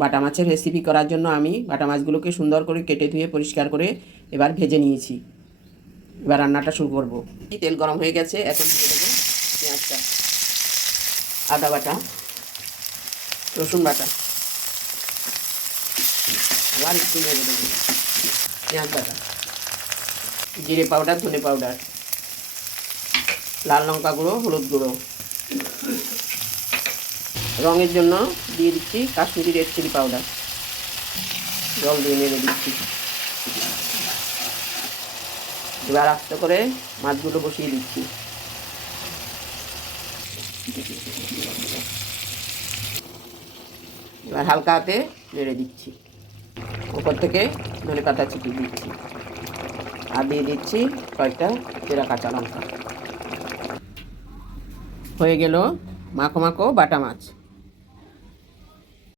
বাটা মাছের রেসিপি করার জন্য আমি বাটা মাছগুলোকে সুন্দর করে কেটে ধুয়ে পরিষ্কার করে এবার ভেজে নিয়েছি। এবার রান্নাটা শুরু করব। তেল গরম হয়ে গেছে, এখন দিয়ে দেবো পেঁয়াজটা, আদা বাটা, রসুন বাটা, আবার একটু নেড়ে দেবো, পেঁয়াজ বাটা, জিরে পাউডার, ধনে পাউডার, লাল লঙ্কা গুঁড়ো, হলুদ গুঁড়ো, রঙের জন্য দিয়ে দিচ্ছি কাশ্মীরি রেড চিলি পাউডার। জল দিয়ে নেড়ে দিচ্ছি। এবার আস্তে করে মাছগুলো বসিয়ে দিচ্ছি। এবার হালকা হাতে নেড়ে দিচ্ছি। উপর থেকে ধনেপাতা ছিটিয়ে দিচ্ছি আর দিয়ে দিচ্ছি কয়েকটা চেরা কাঁচা লঙ্কা। হয়ে গেল মাখো মাখো বাটা মাছ।